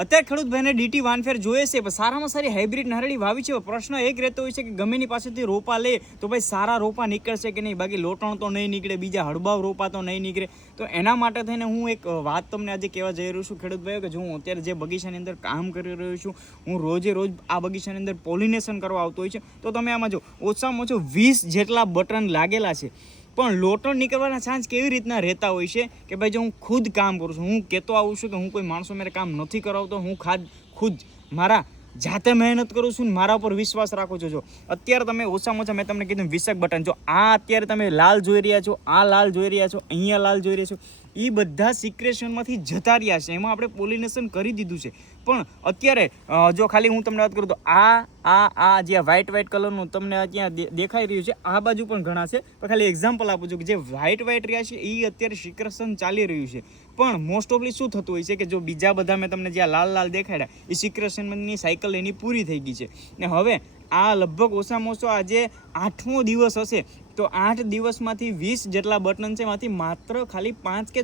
અત્યારે ખેડૂત ભાઈને DT વાનફેર જોઈએ છે, પણ સારામાં સારી હાઇબ્રિડ નારળી વાવી છે. પ્રશ્ન એક રહેતો હોય છે કે ગમેની પાસેથી રોપા લે તો ભાઈ સારા રોપા નીકળશે કે નહીં, બાકી લોટણ તો નહીં નીકળે, બીજા હળબાવ રોપા તો નહીં નીકળે. તો એના માટે થઈને હું એક વાત તમને આજે કહેવા જઈ રહ્યો છું ખેડૂત ભાઈઓ, કે જો હું અત્યારે જે બગીચાની અંદર કામ કરી રહ્યો છું, હું રોજે રોજ આ બગીચાની અંદર પોલિનેશન કરવા આવતો હોય છે. તો તમે આમાં જો ઓછામાં ઓછું 20 જેટલા બટન લાગેલા છે, પણ લોટણ નીકળવાના ચાન્સ કેવી રીતના રહેતા હોય છે કે ભાઈ જો હું ખુદ કામ કરું છું, હું કહેતો આવું છું કે હું કોઈ માણસો મેરે કામ નથી કરાવતો, હું ખુદ મારા જાતે મહેનત કરું છું ને મારા ઉપર વિશ્વાસ રાખો છો. જો અત્યારે તમે ઓછામાં ઓછા મેં તમને કીધું 20 બટન, જો આ અત્યારે તમે લાલ જોઈ રહ્યા છો, આ લાલ જોઈ રહ્યા છો, અહીંયા લાલ જોઈ રહ્યા છો, એ બધા સિક્રેશનમાંથી જતા રહ્યા છે. એમાં આપણે પોલિનેશન કરી દીધું છે. પણ અત્યારે જો ખાલી હું તમને વાત કરું તો આ જે વ્હાઇટ કલરનું તમને ત્યાં દેખાઈ રહ્યું છે, આ બાજુ પણ ઘણા છે, પણ ખાલી એક્ઝામ્પલ આપું છું કે જે વ્હાઇટ રહ્યા છે એ અત્યારે સિક્રેશન ચાલી રહ્યું છે. પણ મોસ્ટ ઓફલી શું થતું હોય છે કે જો બીજા બધા મેં તમને જ્યાં લાલ દેખાડ્યા એ સિક્રેશનની સાયકલ એની પૂરી થઈ ગઈ છે ને હવે આ લગભગ ઓછામાં ઓછો આજે 8મો દિવસ હશે. તો 8 દિવસમાંથી 20 જેટલા બટન છે, એમાંથી માત્ર ખાલી 5 કે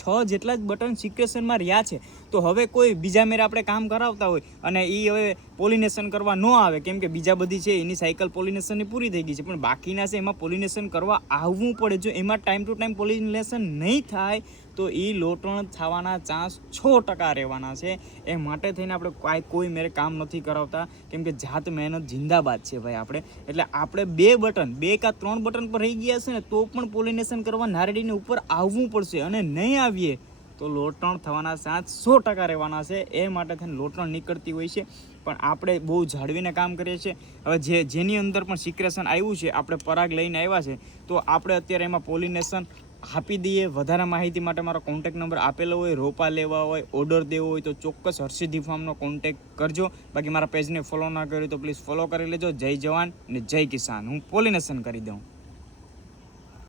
6 જેટલા જ બટન સિક્રેશનમાં રહ્યા છે. તો હવે કોઈ બીજા મેરે આપણે કામ કરાવતા હોય અને એ હવે પોલિનેશન કરવા ન આવે, કેમ કે બીજા બધી છે એની સાયકલ પોલિનેશનની પૂરી થઈ ગઈ છે, પણ બાકીના છે એમાં પોલિનેશન કરવા આવવું પડે. જો એમાં ટાઈમ ટુ ટાઈમ પોલિનેશન નહીં થાય તો એ લોટણ થવાના ચાન્સ 6% રહેવાના છે. એ માટે થઈને આપણે કોઈ મેરે કામ નથી કરાવતા, કેમ કે જાત મહેનત જિંદાબાદ છે ભાઈ આપણે. એટલે આપણે 2 કે 3 બટન પર રહી ગયા છે ને તો પણ પોલિનેશન કરવા નારળીની ઉપર આવવું પડશે, અને નહીં આવીએ તો લોટણ થવાના ચાન્સ 100% રહેવાના છે. એ માટે થઈને લોટણ નીકળતી હોય છે, પણ આપણે બહુ જાળવીને કામ કરીએ છીએ. હવે જેની અંદર પણ સિક્રેશન આવ્યું છે, આપણે પરાગ લઈને આવ્યા છે, તો આપણે અત્યારે એમાં પોલિનેશન આપી દઈએ. વધારે માહિતી માટે મારો કોન્ટેક્ટ નંબર આપેલો હોય, રોપા લેવા હોય, ઓર્ડર દેવો હોય તો ચોક્કસ હર્ષિદી ફાર્મનો કોન્ટેક્ટ કરજો. બાકી મારા પેજને ફોલો ના કર્યું તો પ્લીઝ ફોલો કરી લેજો. જય જવાન ને જય કિસાન. હું પોલિનેશન કરી દઉં.